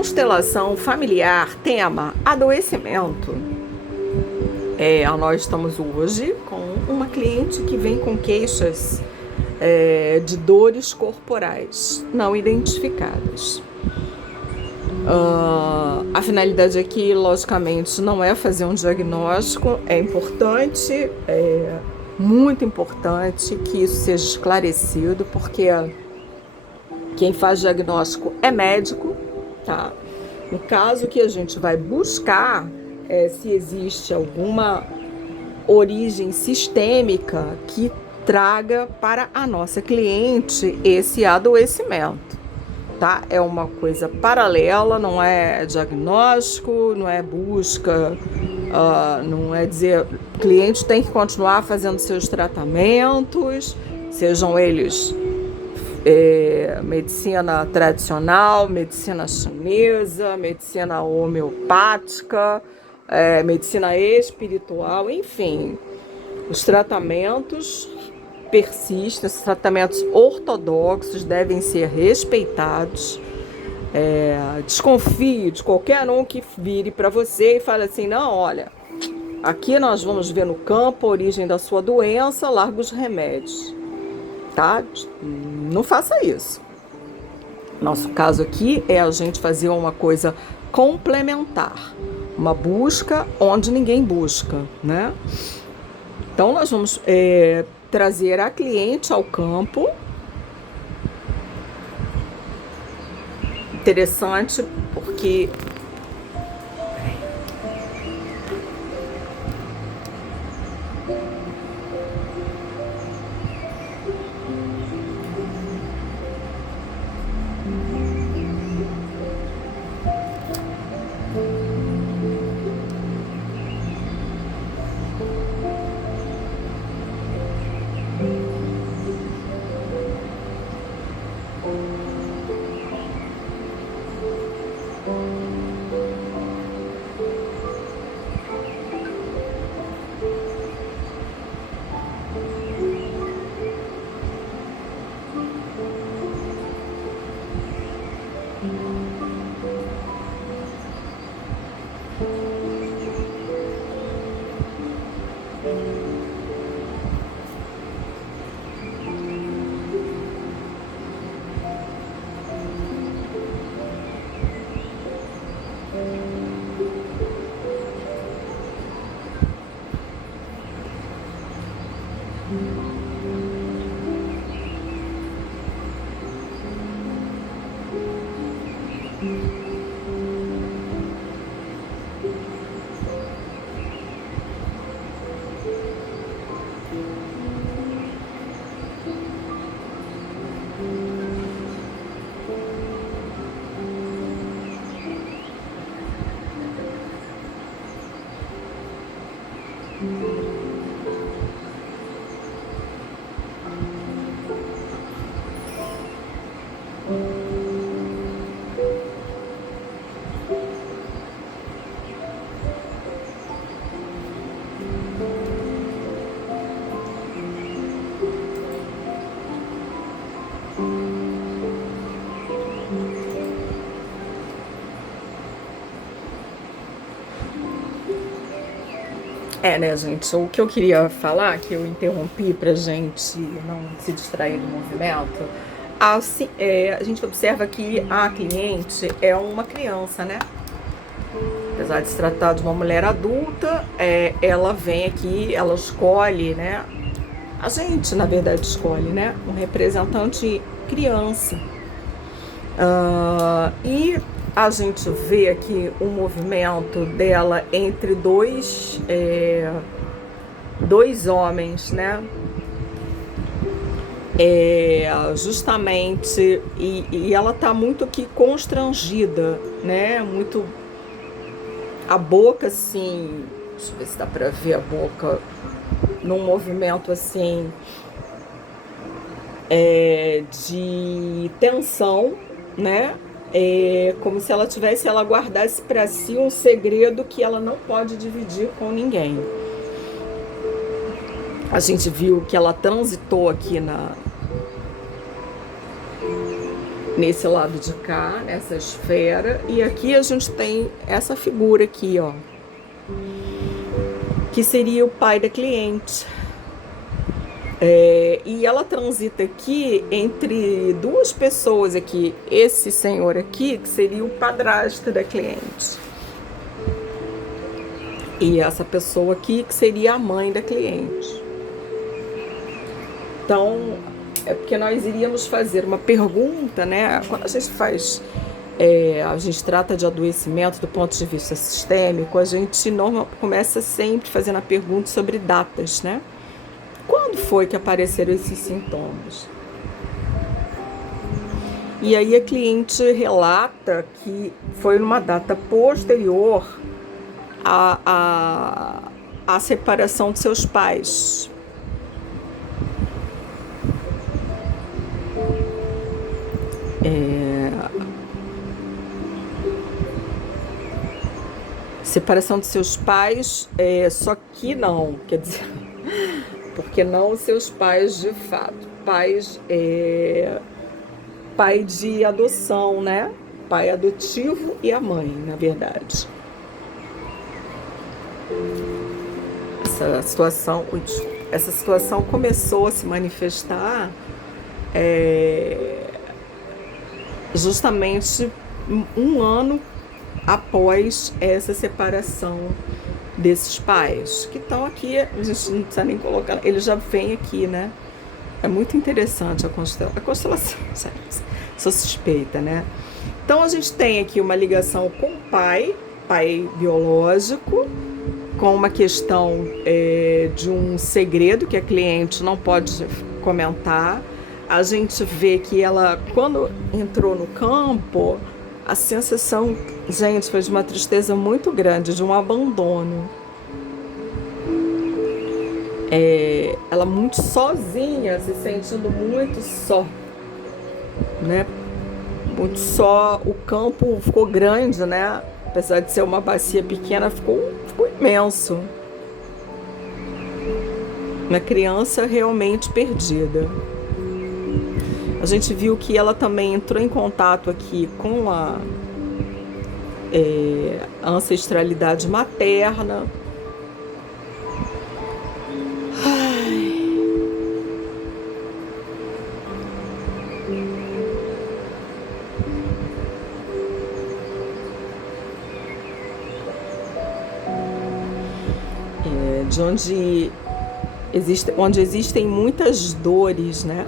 Constelação familiar, tema adoecimento. Nós estamos hoje com uma cliente que vem com queixas de dores corporais não identificadas. A finalidade aqui, logicamente, não é fazer um diagnóstico. É importante, muito importante que isso seja esclarecido, porque quem faz diagnóstico é médico, tá? No caso que a gente vai buscar se existe alguma origem sistêmica que traga para a nossa cliente esse adoecimento, tá? É uma coisa paralela, não é diagnóstico, não é busca, não é dizer o cliente tem que continuar fazendo seus tratamentos, sejam eles medicina tradicional, medicina chinesa, medicina homeopática, medicina espiritual, enfim, os tratamentos persistem, os tratamentos ortodoxos devem ser respeitados. Desconfie de qualquer um que vire para você e fale assim: não, olha, aqui nós vamos ver no campo a origem da sua doença, larga os remédios, tá? Não faça isso. Nosso caso aqui é a gente fazer uma coisa complementar, uma busca onde ninguém busca, né? Então nós vamos trazer a cliente ao campo. Interessante porque né, gente? O que eu queria falar, que eu interrompi pra gente não se distrair do movimento, assim, a gente observa que a cliente é uma criança, né? Apesar de se tratar de uma mulher adulta, ela vem aqui, ela escolhe, né? A gente, na verdade, escolhe, né? Um representante criança. E a gente vê aqui um movimento dela entre dois homens, né? Justamente, e ela tá muito aqui constrangida, né? Muito, a boca assim, deixa eu ver se dá pra ver a boca num movimento assim de tensão, né? Como se ela guardasse para si um segredo que ela não pode dividir com ninguém. A gente viu que ela transitou aqui nesse lado de cá, nessa esfera, e aqui a gente tem essa figura aqui, ó, que seria o pai da cliente. E ela transita aqui entre duas pessoas aqui, esse senhor aqui, que seria o padrasto da cliente, e essa pessoa aqui, que seria a mãe da cliente. Então, é porque nós iríamos fazer uma pergunta, né? Quando a gente faz, a gente trata de adoecimento do ponto de vista sistêmico, a gente começa sempre fazendo a pergunta sobre datas, né? Quando foi que apareceram esses sintomas? E aí a cliente relata que foi numa data posterior à separação de seus pais. Separação de seus pais, só que não, quer dizer, porque não os seus pais de fato, pais, pai de adoção, né? Pai adotivo e a mãe, na verdade. Essa situação começou a se manifestar justamente um ano após essa separação desses pais, que estão aqui, a gente não precisa nem colocar, ele já vem aqui, né? É muito interessante a constelação, sou suspeita, né? Então a gente tem aqui uma ligação com o pai biológico, com uma questão de um segredo que a cliente não pode comentar. A gente vê que ela, quando entrou no campo, a sensação, gente, foi de uma tristeza muito grande, de um abandono. Ela muito sozinha, se sentindo muito só, né? Muito só. O campo ficou grande, né? Apesar de ser uma bacia pequena, ficou imenso. Uma criança realmente perdida. A gente viu que ela também entrou em contato aqui com a ancestralidade materna. De onde existem muitas dores, né?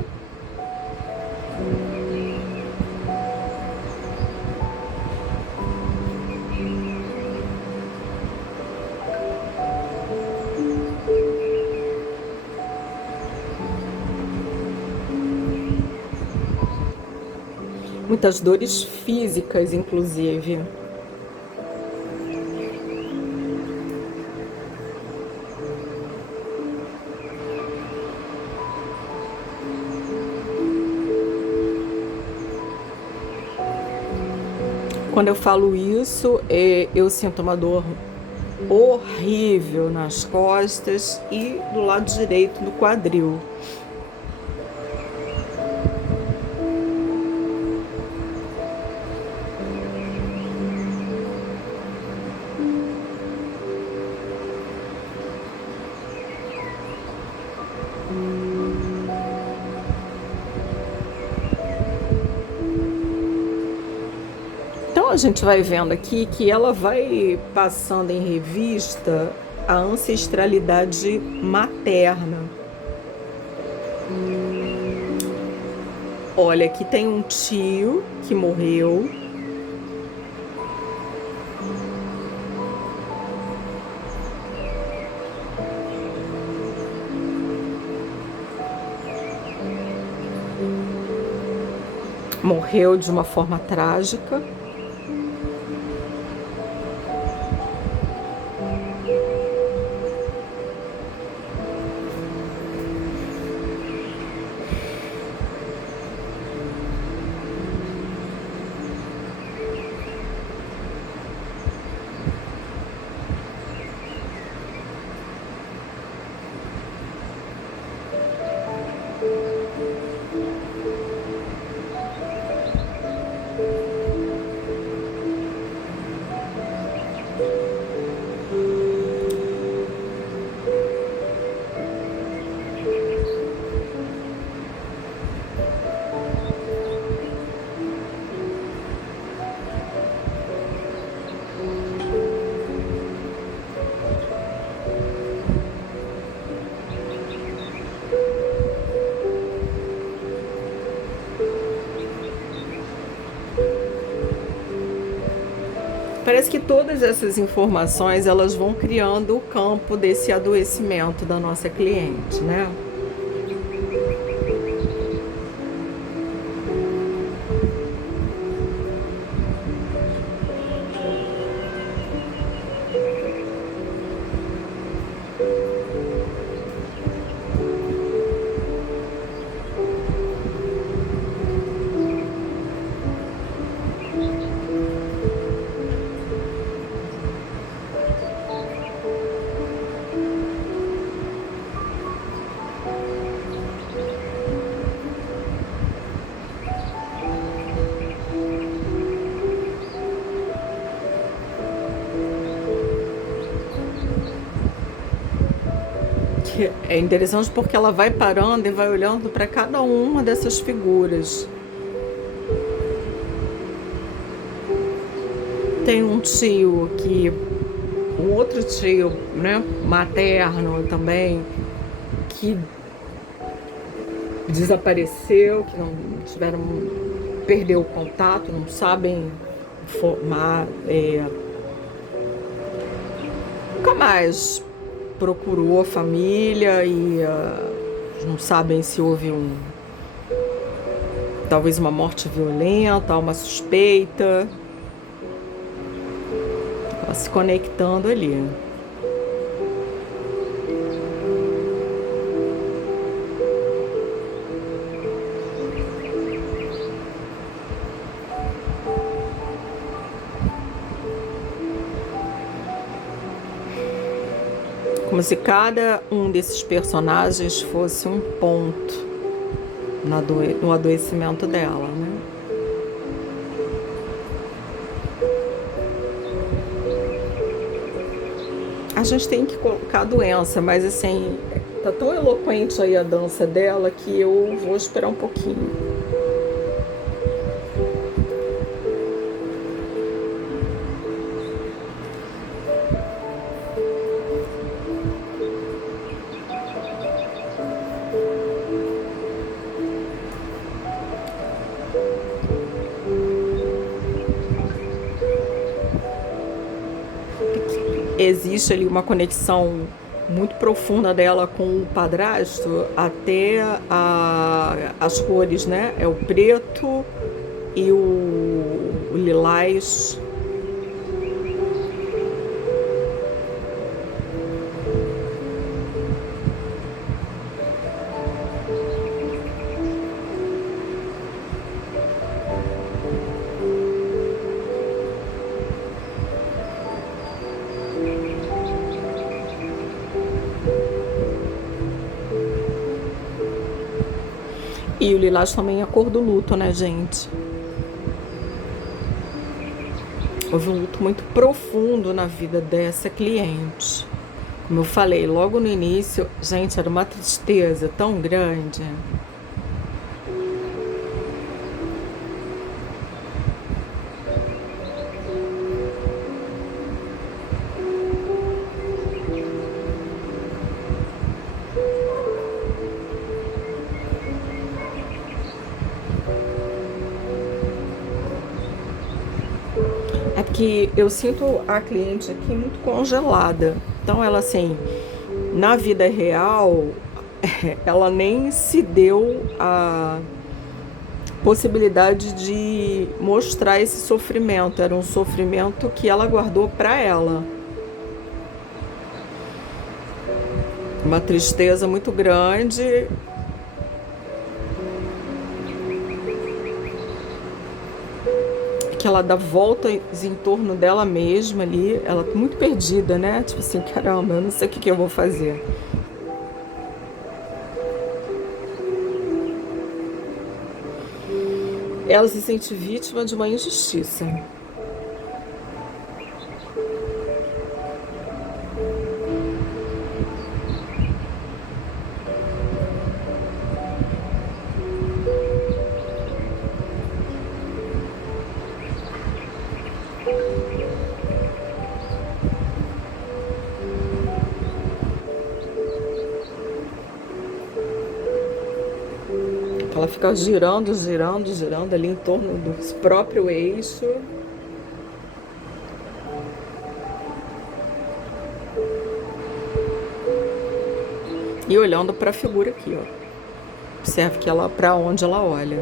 Muitas dores físicas, inclusive. Quando eu falo isso, eu sinto uma dor horrível nas costas e do lado direito do quadril. Então a gente vai vendo aqui que ela vai passando em revista a ancestralidade materna. Olha, aqui tem um tio que morreu. Morreu de uma forma trágica. Parece que todas essas informações elas vão criando o campo desse adoecimento da nossa cliente, né? Que é interessante porque ela vai parando e vai olhando para cada uma dessas figuras. Tem um tio que, um outro tio, né, materno também, que desapareceu, que não tiveram, perdeu o contato, não sabem informar, nunca mais procurou a família e não sabem se houve talvez uma morte violenta, uma suspeita. Ela se conectando ali. Como se cada um desses personagens fosse um ponto no adoecimento dela, né? A gente tem que colocar a doença, mas assim, tá tão eloquente aí a dança dela que eu vou esperar um pouquinho. Existe ali uma conexão muito profunda dela com o padrasto, até as cores, né? É o preto e o lilás. E o lilás também é a cor do luto, né, gente? Houve um luto muito profundo na vida dessa cliente. Como eu falei logo no início, gente, era uma tristeza tão grande. É que eu sinto a cliente aqui muito congelada. Então, ela, assim, na vida real, ela nem se deu a possibilidade de mostrar esse sofrimento. Era um sofrimento que ela guardou para ela. Uma tristeza muito grande. Que ela dá voltas em torno dela mesma ali, ela muito perdida, né? Tipo assim, caramba, eu não sei o que eu vou fazer. Ela se sente vítima de uma injustiça. Ela fica girando, girando, girando ali em torno do próprio eixo. E olhando para a figura aqui, ó. Observe que ela, para onde ela olha.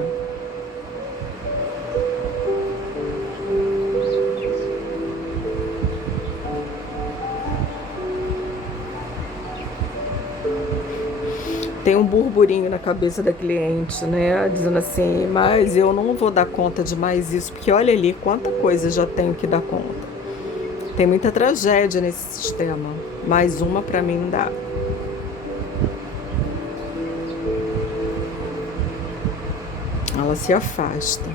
Tem um burburinho na cabeça da cliente, né? Dizendo assim, mas eu não vou dar conta de mais isso, porque olha ali quanta coisa já tenho que dar conta. Tem muita tragédia nesse sistema. Mais uma para mim não dá. Ela se afasta.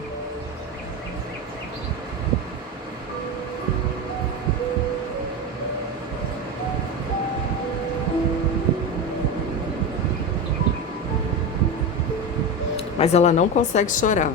Mas ela não consegue chorar.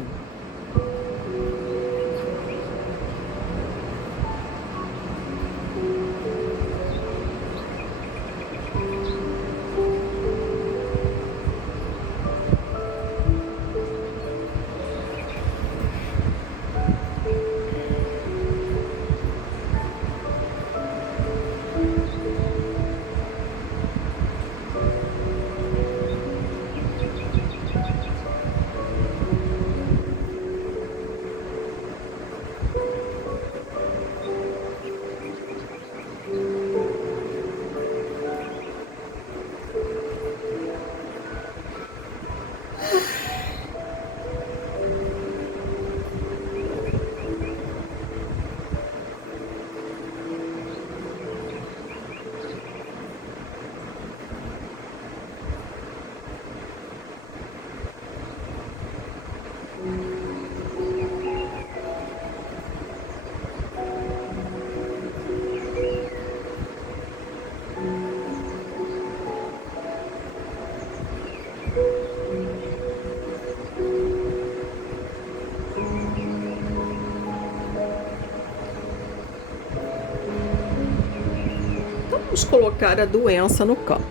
Vamos colocar a doença no campo.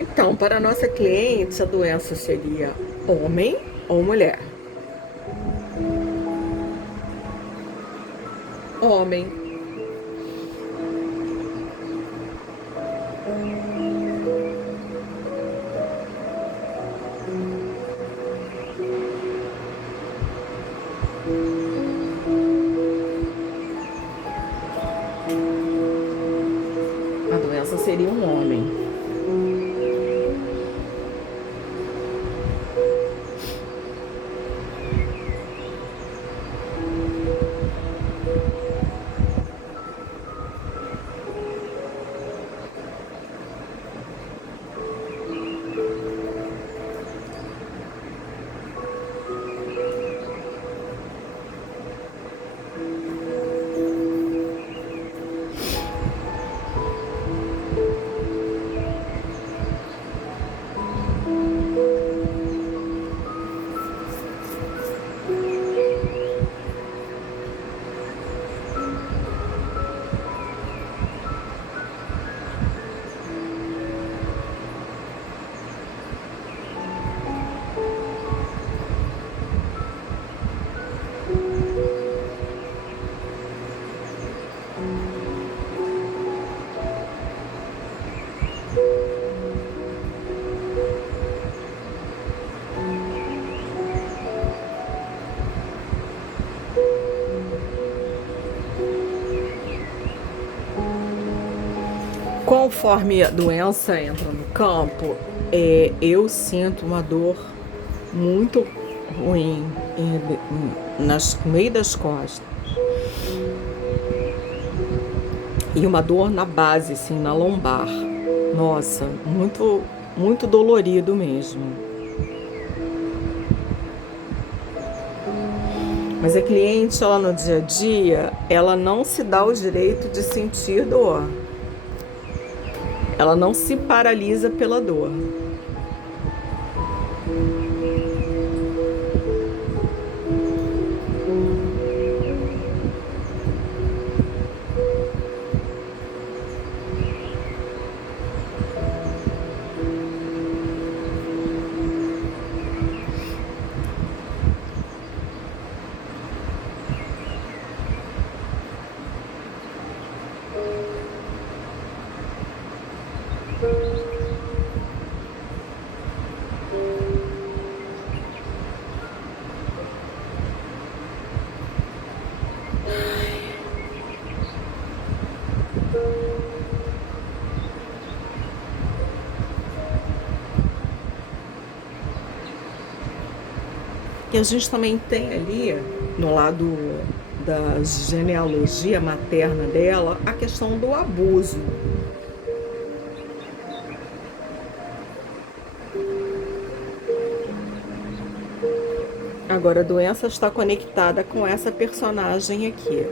Então, para a nossa cliente, a doença seria homem ou mulher? Homem. A doença seria um homem. Conforme a doença entra no campo, eu sinto uma dor muito ruim no meio das costas. E uma dor na base, assim, na lombar. Nossa, muito, muito dolorido mesmo. Mas a cliente, ela no dia a dia, ela não se dá o direito de sentir dor. Ela não se paralisa pela dor. a gente também tem ali, no lado da genealogia materna dela, a questão do abuso. Agora, a doença está conectada com essa personagem aqui.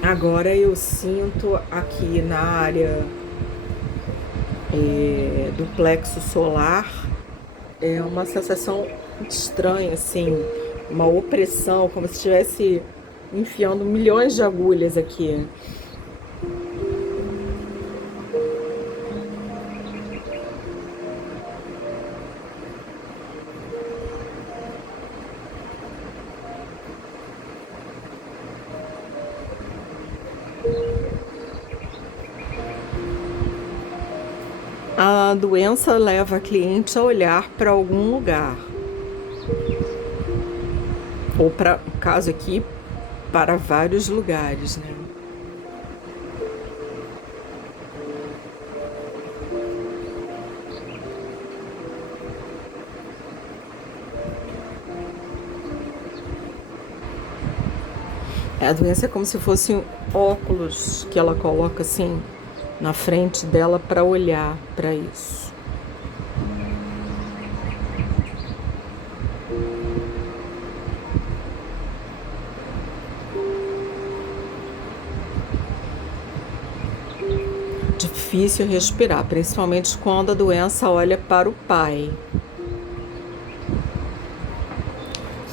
Agora eu sinto aqui na área do plexo solar uma sensação estranha, assim, uma opressão, como se estivesse enfiando milhões de agulhas aqui. A doença leva a cliente a olhar para algum lugar. Ou, para no caso aqui, para vários lugares, né? A doença é como se fossem óculos que ela coloca assim na frente dela para olhar para isso. Difícil respirar, principalmente quando a doença olha para o pai.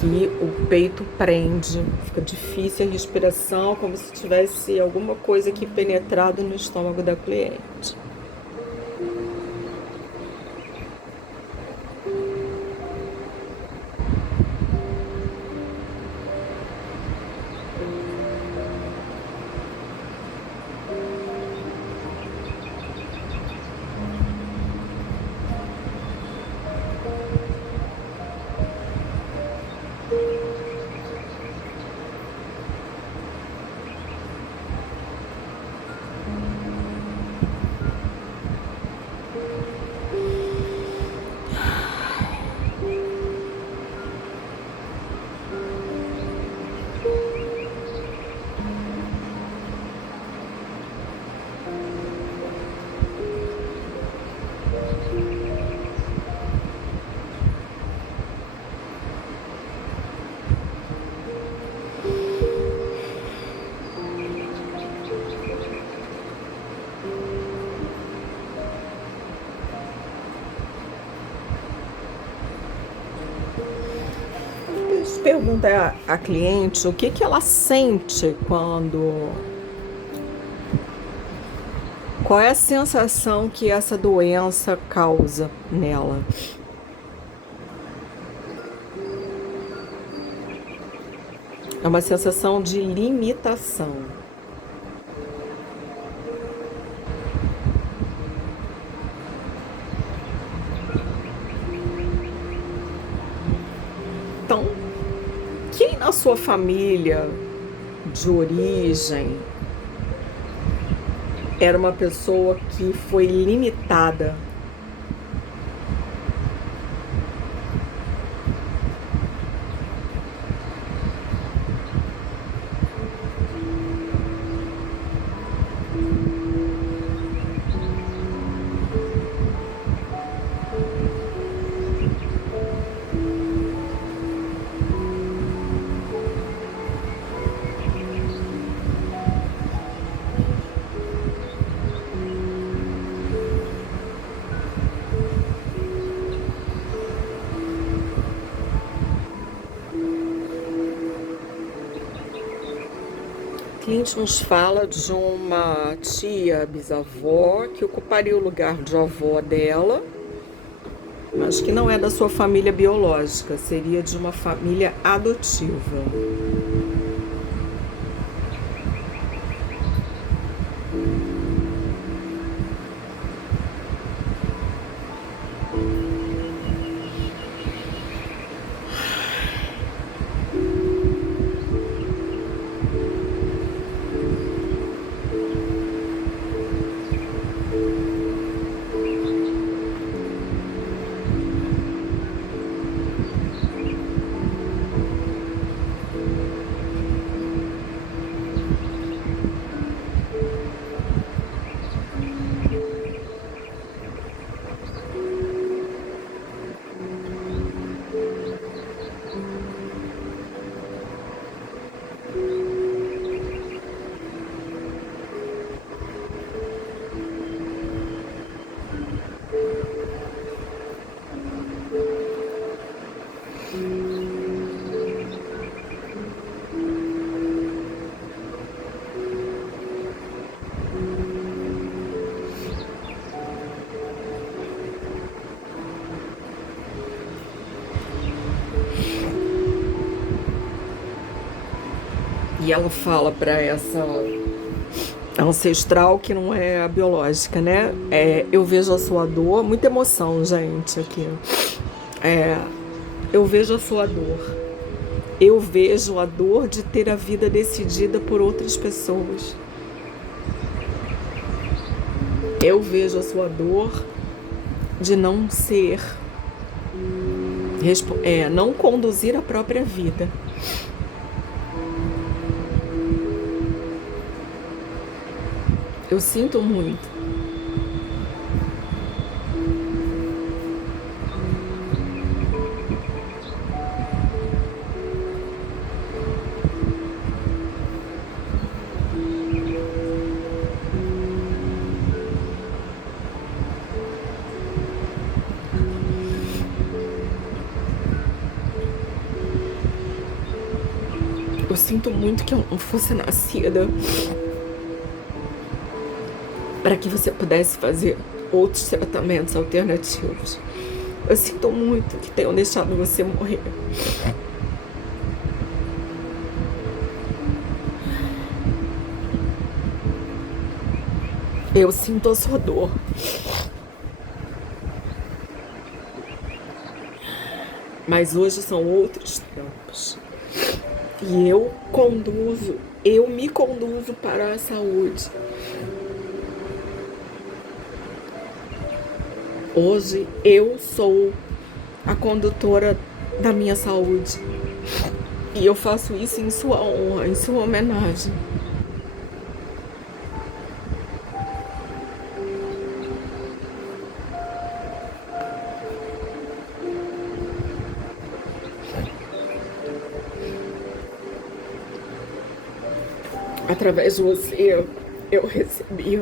Que o peito prende, fica difícil a respiração, como se tivesse alguma coisa aqui penetrado no estômago da cliente. Pergunta à cliente o que ela sente quando... Qual é a sensação que essa doença causa nela? É uma sensação de limitação. Então, quem na sua família de origem era uma pessoa que foi limitada? A cliente nos fala de uma tia bisavó que ocuparia o lugar de avó dela, mas que não é da sua família biológica, seria de uma família adotiva. E ela fala para essa ancestral que não é a biológica, né? Eu vejo a sua dor, muita emoção, gente, aqui. É, eu vejo a sua dor. Eu vejo a dor de ter a vida decidida por outras pessoas. Eu vejo a sua dor de não ser, não conduzir a própria vida. Eu sinto muito. Eu sinto muito que eu não fosse nascida para que você pudesse fazer outros tratamentos alternativos. Eu sinto muito que tenham deixado você morrer. Eu sinto a sua dor. Mas hoje são outros tempos. E eu me conduzo para a saúde. Hoje eu sou a condutora da minha saúde. E eu faço isso em sua honra, em sua homenagem. Através de você, eu recebi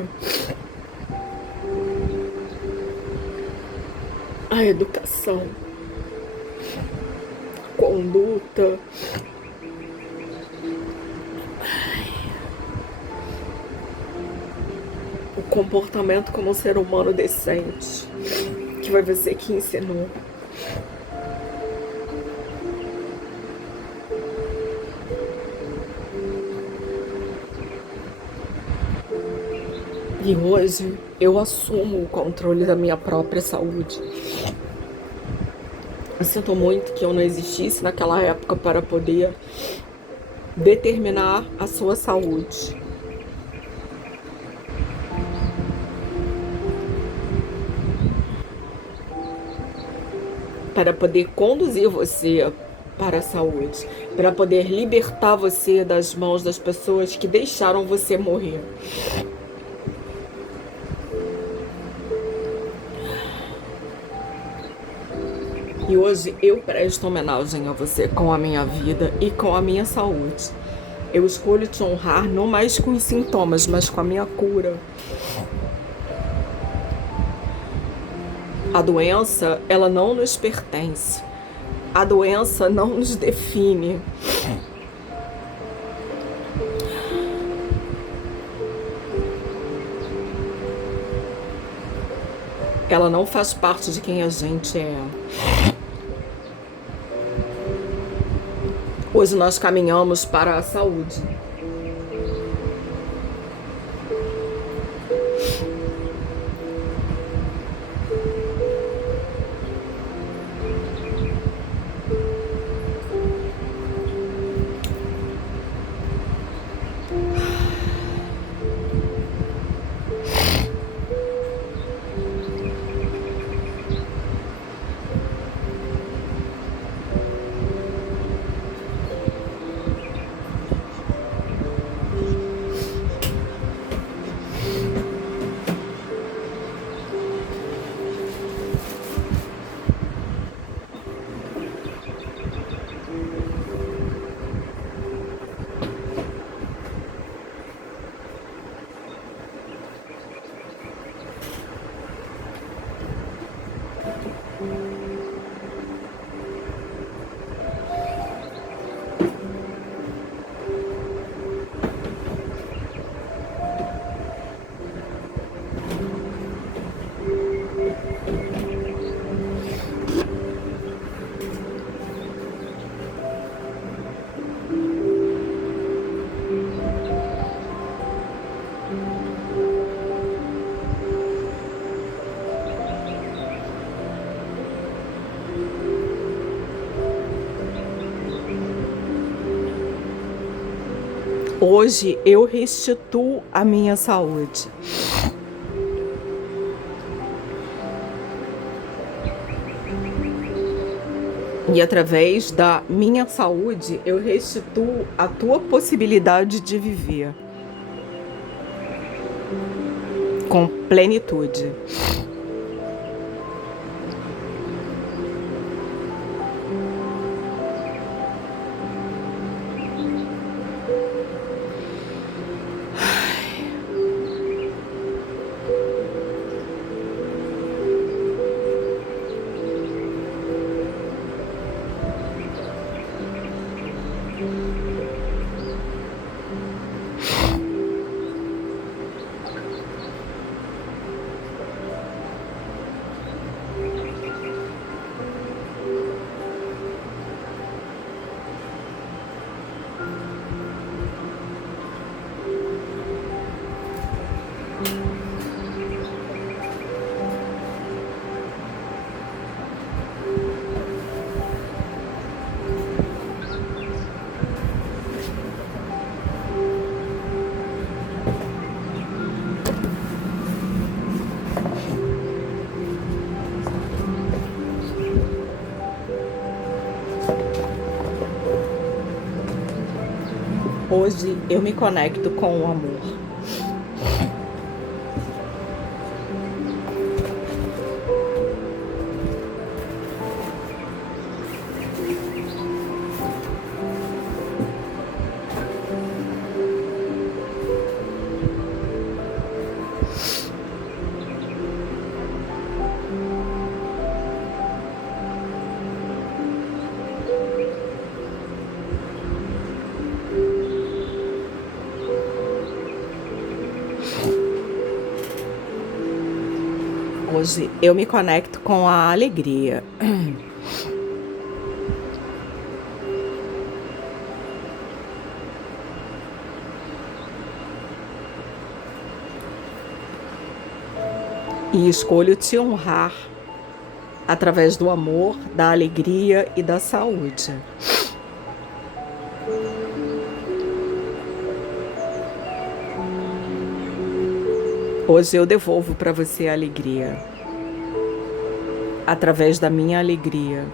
a educação, a conduta, o comportamento como um ser humano decente, que foi você que ensinou. E hoje eu assumo o controle da minha própria saúde. Eu sinto muito que eu não existisse naquela época para poder determinar a sua saúde. Para poder conduzir você para a saúde. Para poder libertar você das mãos das pessoas que deixaram você morrer. E hoje eu presto homenagem a você com a minha vida e com a minha saúde. Eu escolho te honrar não mais com os sintomas, mas com a minha cura. A doença, ela não nos pertence. A doença não nos define. Ela não faz parte de quem a gente é. Hoje nós caminhamos para a saúde. Hoje eu restituo a minha saúde. E através da minha saúde, eu restituo a tua possibilidade de viver com plenitude. Hoje eu me conecto com o amor. Hoje eu me conecto com a alegria. E escolho te honrar através do amor, da alegria e da saúde. Hoje eu devolvo para você a alegria, através da minha alegria.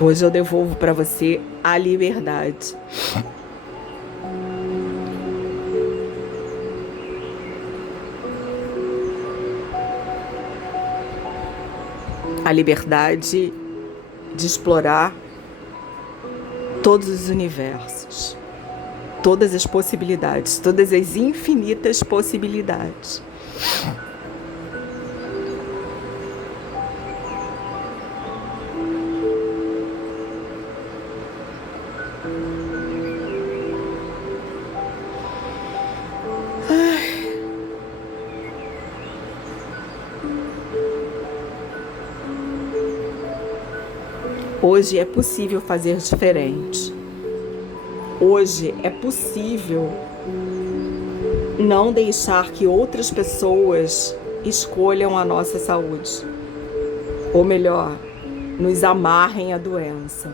Hoje eu devolvo para você a liberdade. A liberdade de explorar todos os universos, todas as possibilidades, todas as infinitas possibilidades. Hoje é possível fazer diferente. Hoje é possível não deixar que outras pessoas escolham a nossa saúde. Ou melhor, nos amarrem à doença.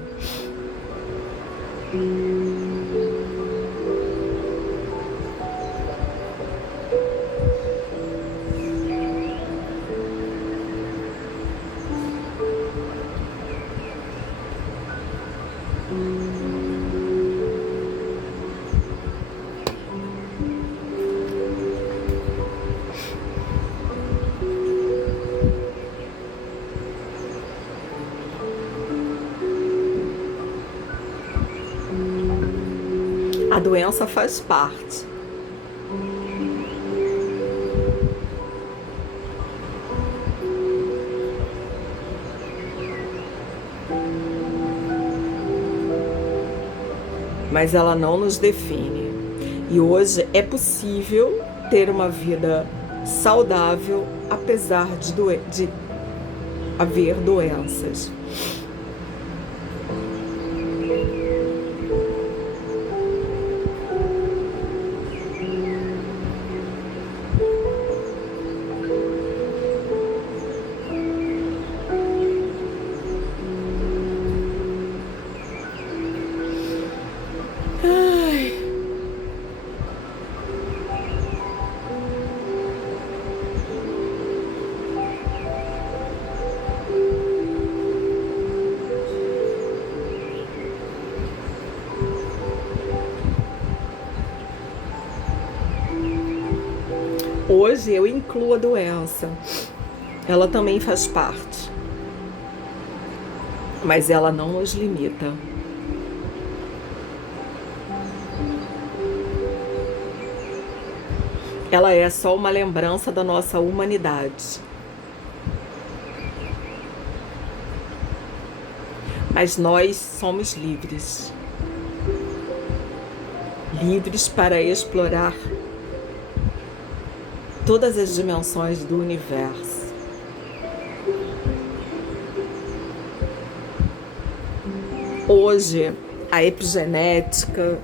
A doença faz parte. Mas ela não nos define. E hoje é possível ter uma vida saudável, apesar de haver doenças. Hoje eu incluo a doença. Ela também faz parte. Mas ela não nos limita. Ela é só uma lembrança da nossa humanidade. Mas nós somos livres. Livres para explorar todas as dimensões do universo. Hoje, a epigenética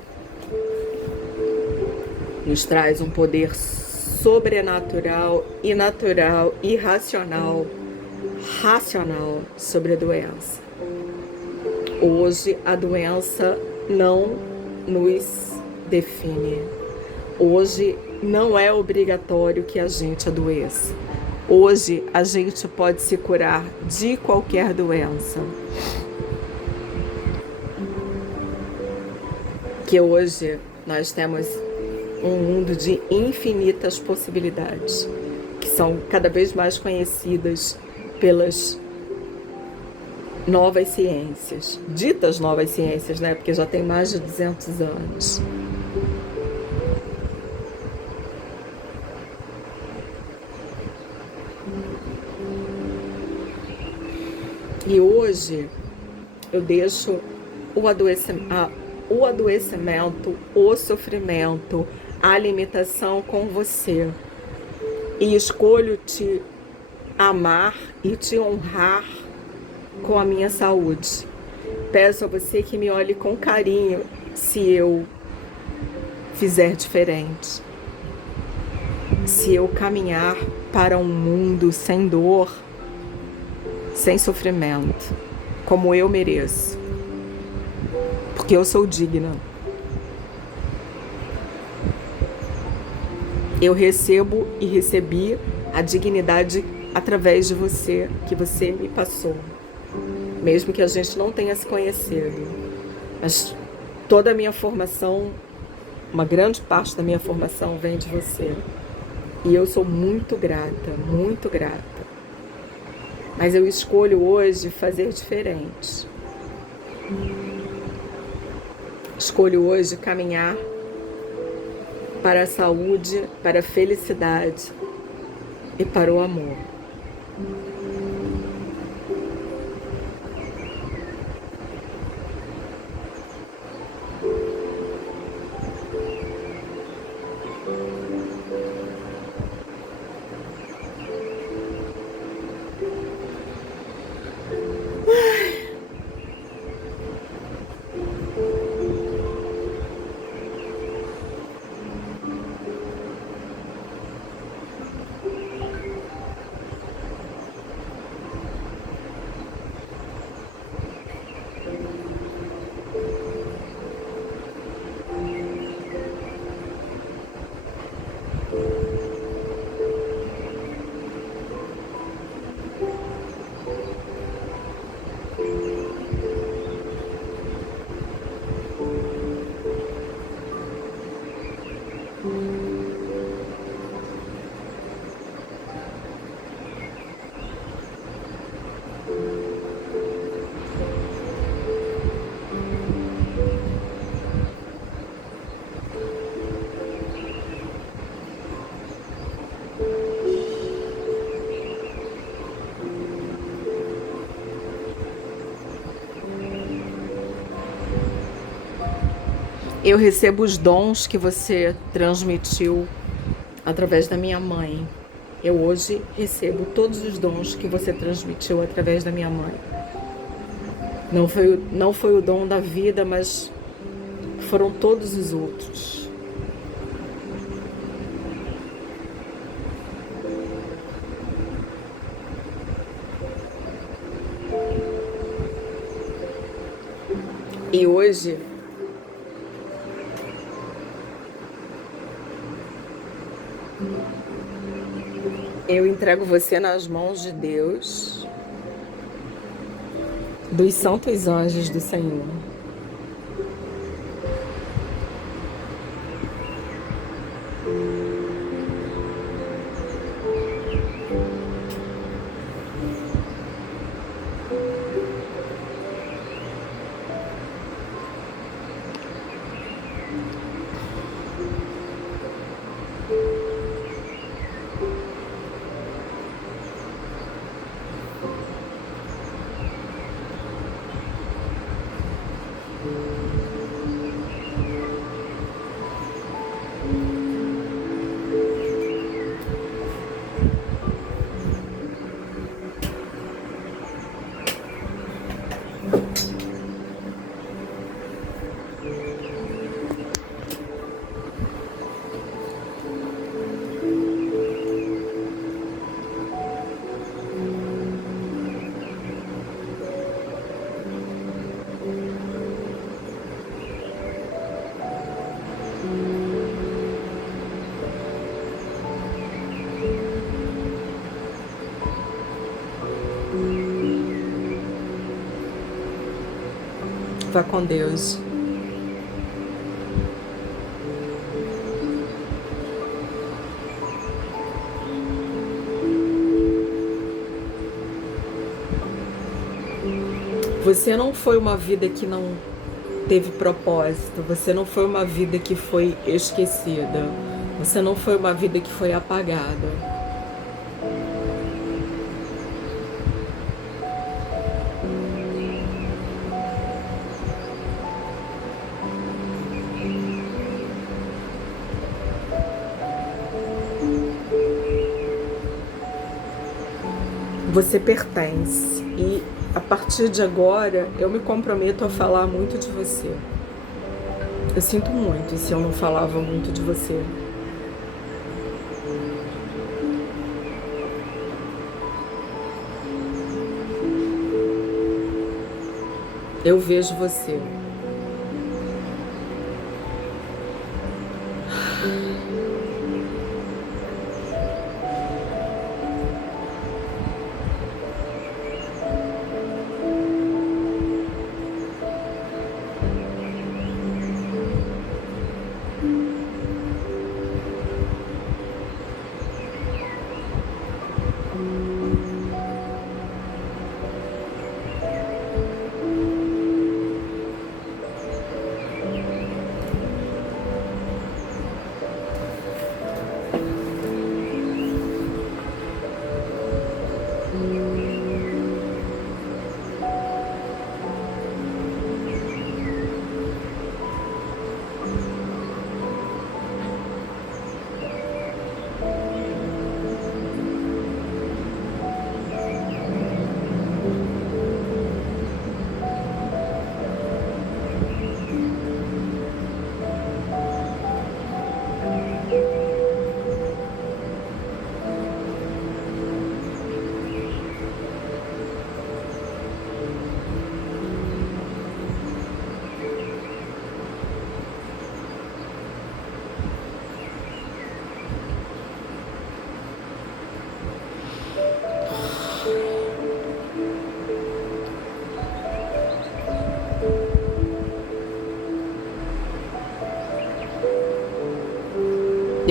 nos traz um poder sobrenatural, natural, irracional, racional sobre a doença. Hoje, a doença não nos define. Hoje, não é obrigatório que a gente adoeça. Hoje, a gente pode se curar de qualquer doença. Que hoje nós temos um mundo de infinitas possibilidades, que são cada vez mais conhecidas pelas novas ciências, ditas novas ciências, né? Porque já tem mais de 200 anos. E hoje eu deixo o adoecimento, o sofrimento, a limitação com você. E escolho te amar e te honrar com a minha saúde. Peço a você que me olhe com carinho se eu fizer diferente. Se eu caminhar para um mundo sem dor, sem sofrimento, como eu mereço. Porque eu sou digna. Eu recebo e recebi a dignidade através de você, que você me passou. Mesmo que a gente não tenha se conhecido. Mas toda a minha formação, uma grande parte da minha formação vem de você. E eu sou muito grata, muito grata. Mas eu escolho hoje fazer diferente. Escolho hoje caminhar para a saúde, para a felicidade e para o amor. Eu recebo os dons que você transmitiu através da minha mãe. Eu hoje recebo todos os dons que você transmitiu através da minha mãe. Não foi o dom da vida, mas foram todos os outros. E hoje eu entrego você nas mãos de Deus, dos santos anjos do Senhor. Vá com Deus. Você não foi uma vida que não teve propósito, você não foi uma vida que foi esquecida, você não foi uma vida que foi apagada. Você pertence e a partir de agora eu me comprometo a falar muito de você. Eu sinto muito se eu não falava muito de você. Eu vejo você.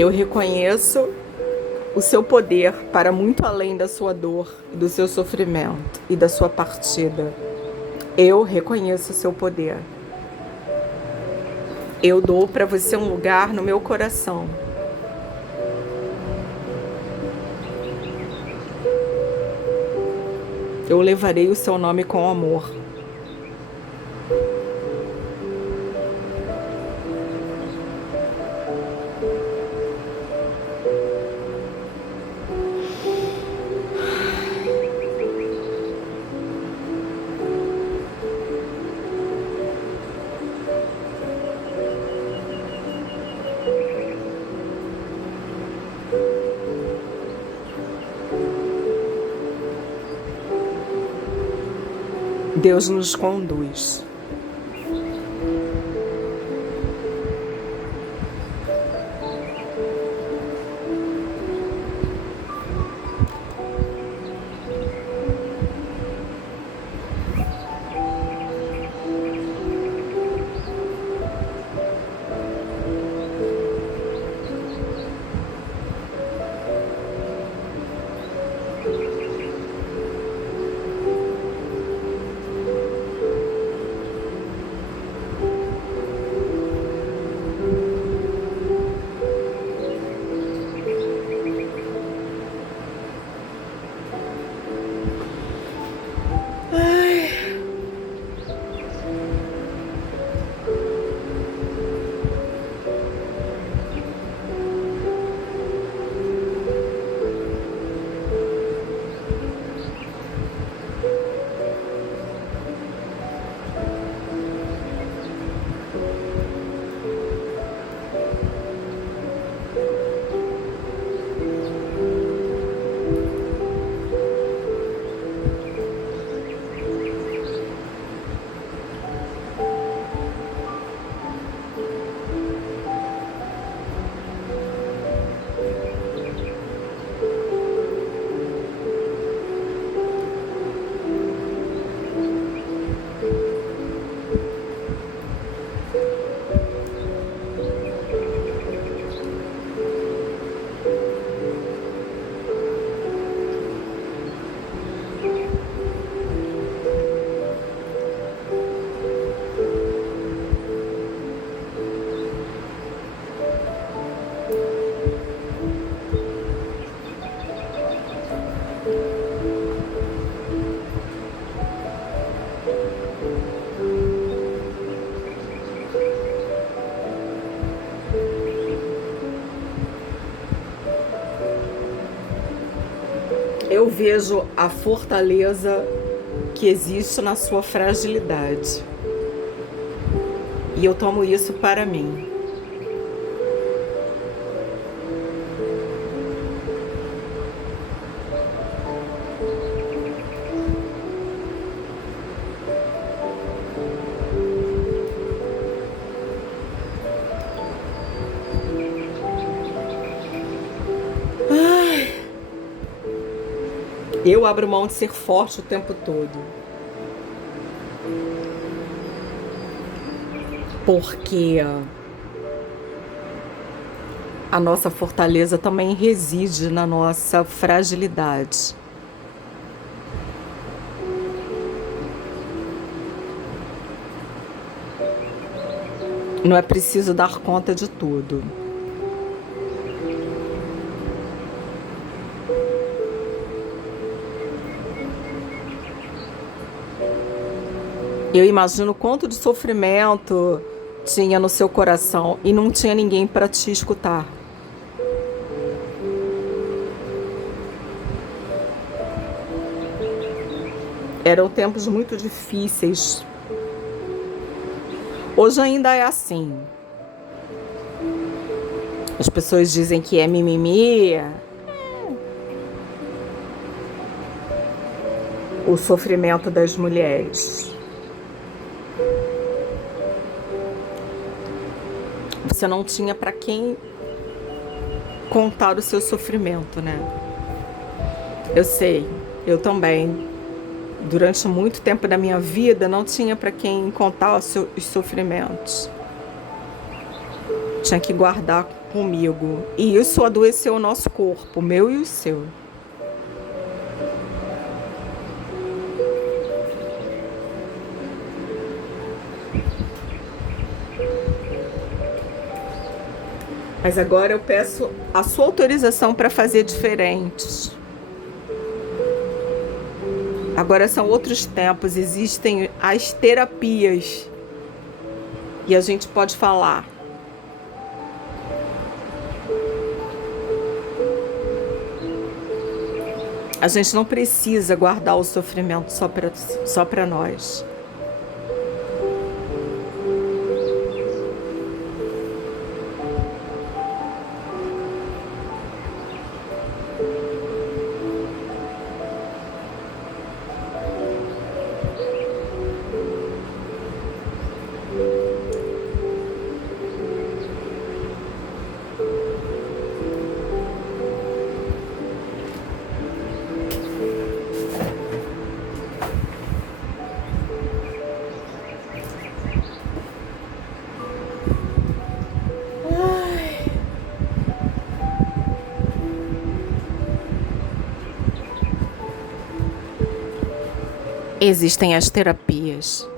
Eu reconheço o seu poder para muito além da sua dor, do seu sofrimento e da sua partida. Eu reconheço o seu poder. Eu dou para você um lugar no meu coração. Eu levarei o seu nome com amor. Deus nos conduz. Eu vejo a fortaleza que existe na sua fragilidade. E eu tomo isso para mim. Eu abro mão de ser forte o tempo todo. Porque a nossa fortaleza também reside na nossa fragilidade. Não é preciso dar conta de tudo. Eu imagino quanto de sofrimento tinha no seu coração e não tinha ninguém para te escutar. Eram tempos muito difíceis. Hoje ainda é assim. As pessoas dizem que é mimimi. O sofrimento das mulheres. Você não tinha para quem contar o seu sofrimento, né? Eu sei, eu também. Durante muito tempo da minha vida, não tinha para quem contar os sofrimentos. Tinha que guardar comigo. E isso adoeceu o nosso corpo, o meu e o seu. Mas agora eu peço a sua autorização para fazer diferente. Agora são outros tempos, existem as terapias. E a gente pode falar. A gente não precisa guardar o sofrimento só para nós. Existem as terapias.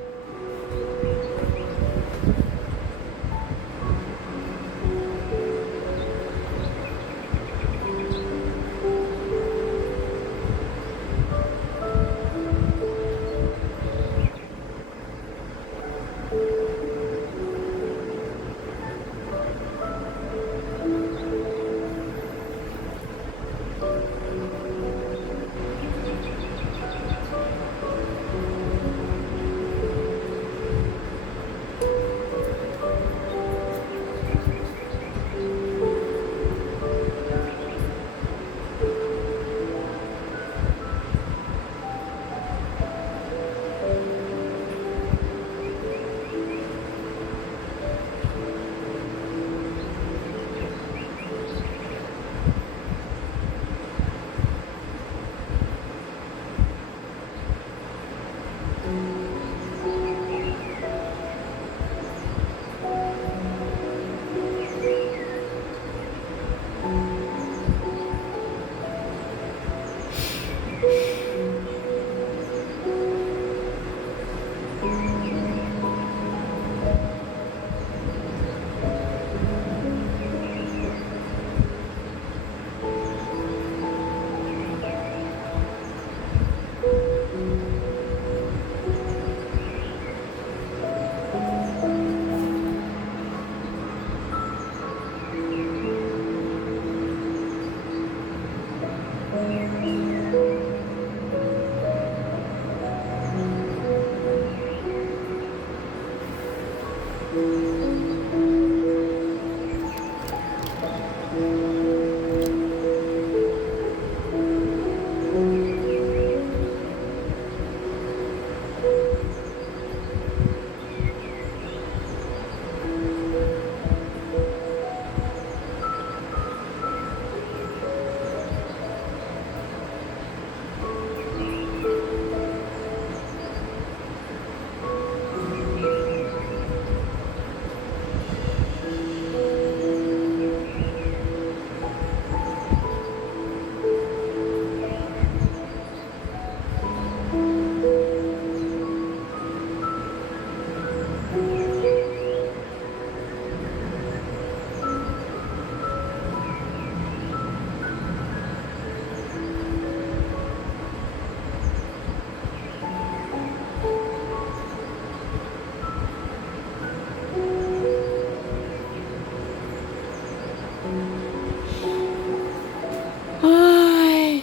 Ai.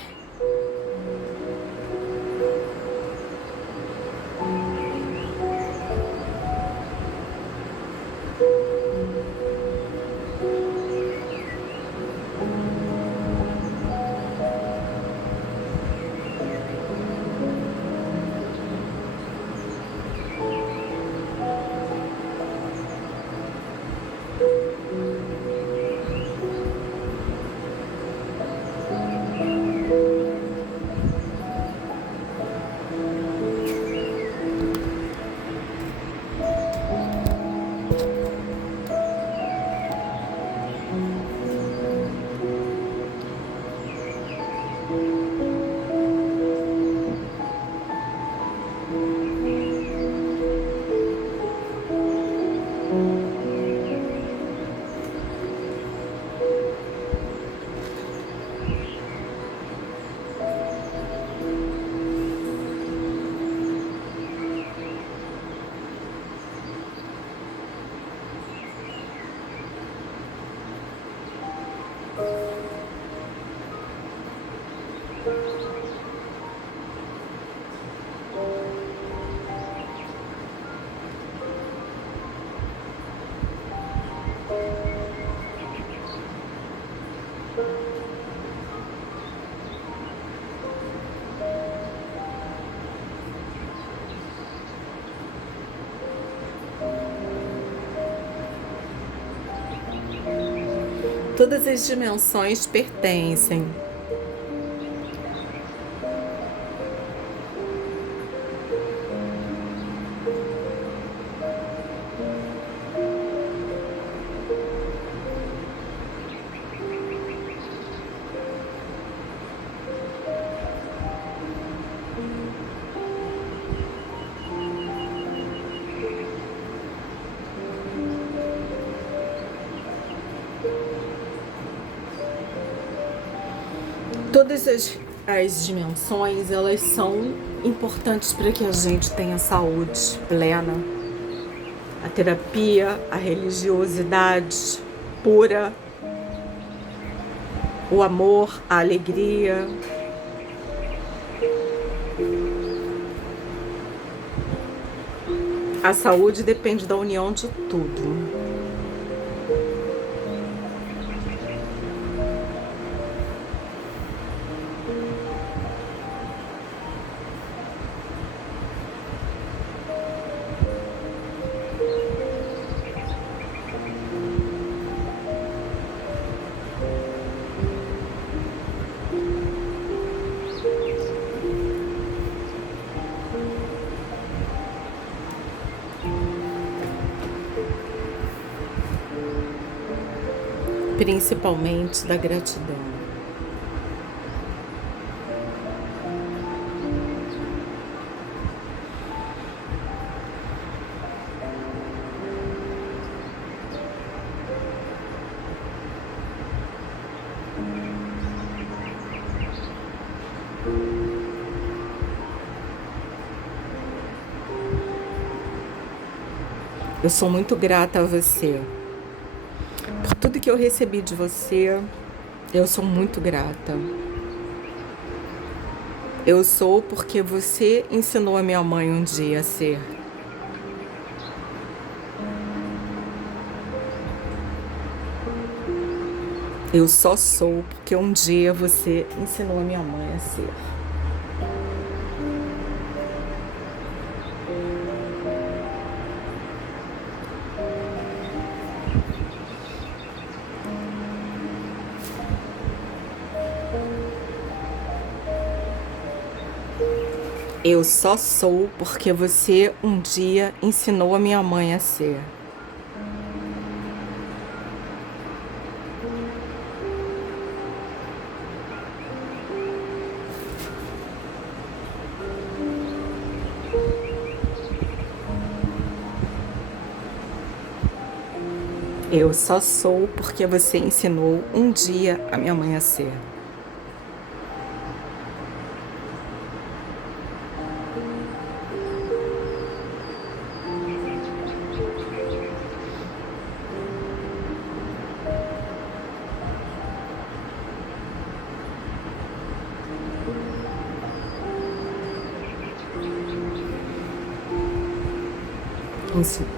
Todas as dimensões pertencem. Todas as dimensões, elas são importantes para que a gente tenha saúde plena. A terapia, a religiosidade pura, o amor, a alegria. A saúde depende da união de tudo. Principalmente da gratidão. Eu sou muito grata a você. Por tudo que eu recebi de você, eu sou muito grata. Eu sou porque você ensinou a minha mãe um dia a ser. Eu só sou porque um dia você ensinou a minha mãe a ser. Eu só sou porque você um dia ensinou a minha mãe a ser. Eu só sou porque você ensinou um dia a minha mãe a ser.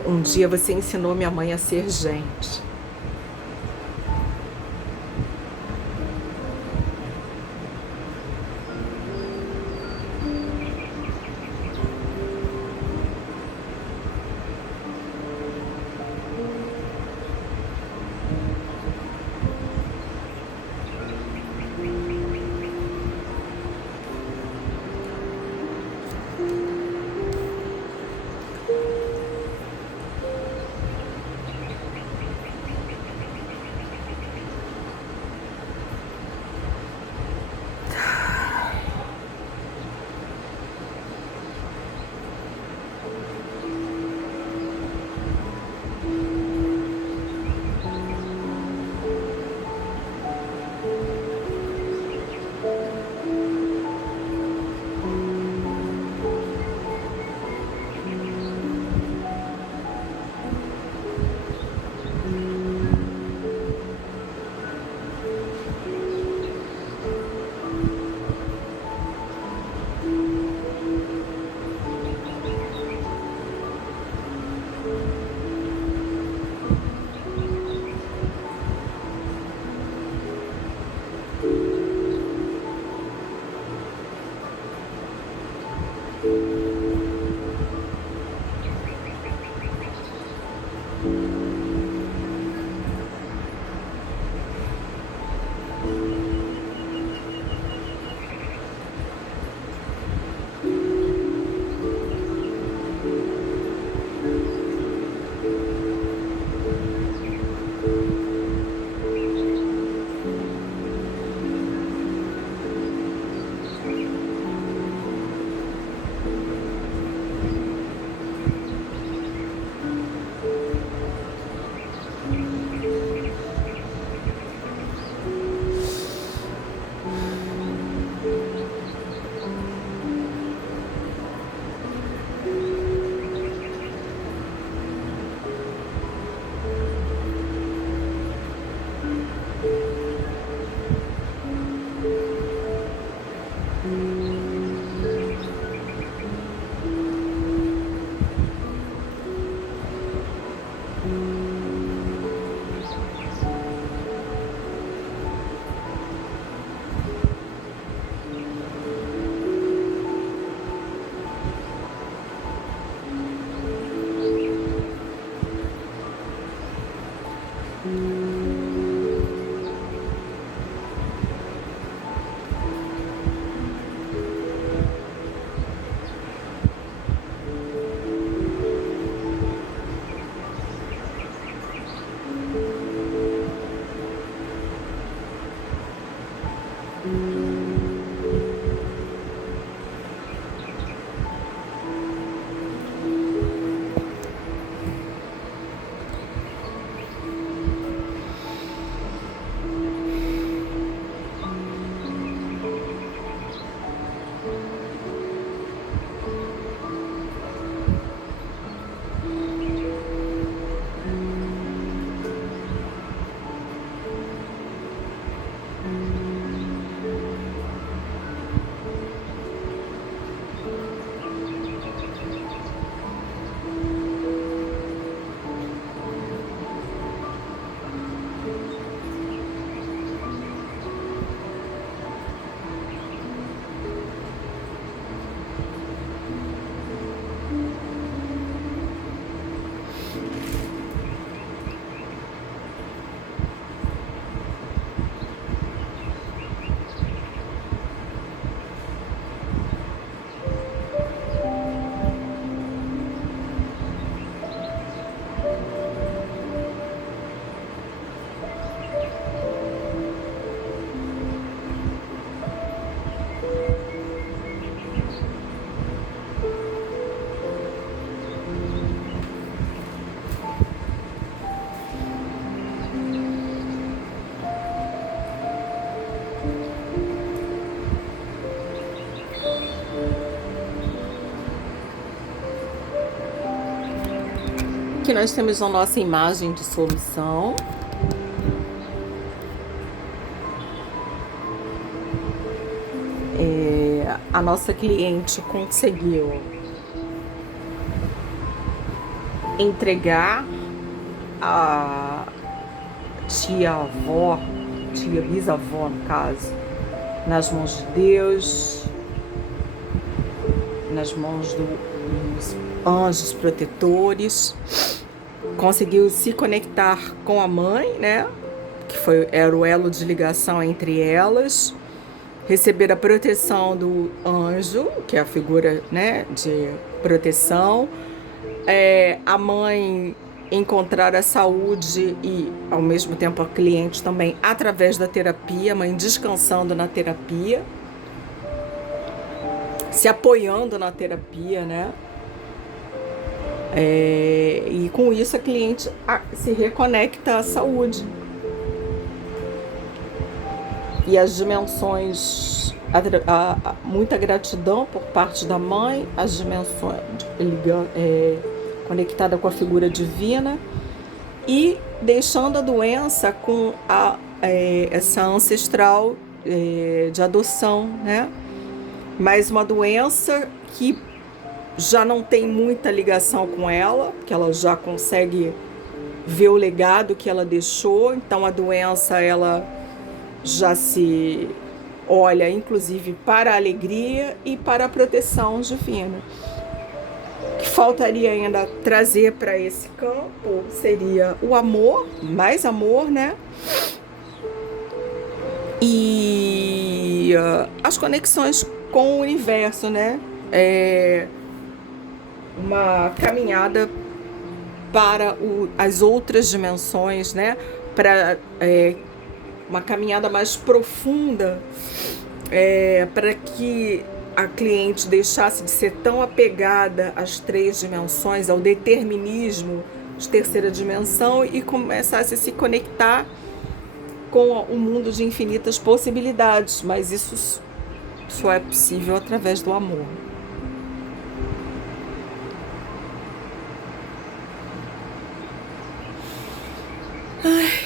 Um dia você ensinou minha mãe a ser gente. Aqui nós temos a nossa imagem de solução. A nossa cliente conseguiu entregar a tia-avó, tia-bisavó no caso, nas mãos de Deus, nas mãos dos anjos protetores. Conseguiu se conectar com a mãe, né? Que era o elo de ligação entre elas. Receber a proteção do anjo, que é a figura, né, de proteção. A mãe encontrar a saúde e, ao mesmo tempo, a cliente também, através da terapia, a mãe descansando na terapia, se apoiando na terapia, né? E com isso a cliente se reconecta à saúde. E as dimensões, muita gratidão por parte da mãe, as dimensões conectada com a figura divina e deixando a doença com essa ancestral de adoção, né? Mas uma doença que já não tem muita ligação com ela, porque ela já consegue ver o legado que ela deixou, então a doença ela já se olha inclusive para a alegria e para a proteção divina. O que faltaria ainda trazer para esse campo seria o amor, mais amor, né? E as conexões com o universo, né? Uma caminhada para as outras dimensões, né? Para uma caminhada mais profunda, para que a cliente deixasse de ser tão apegada às 3 dimensões, ao determinismo de terceira dimensão e começasse a se conectar com o mundo de infinitas possibilidades, mas isso só é possível através do amor. Ai.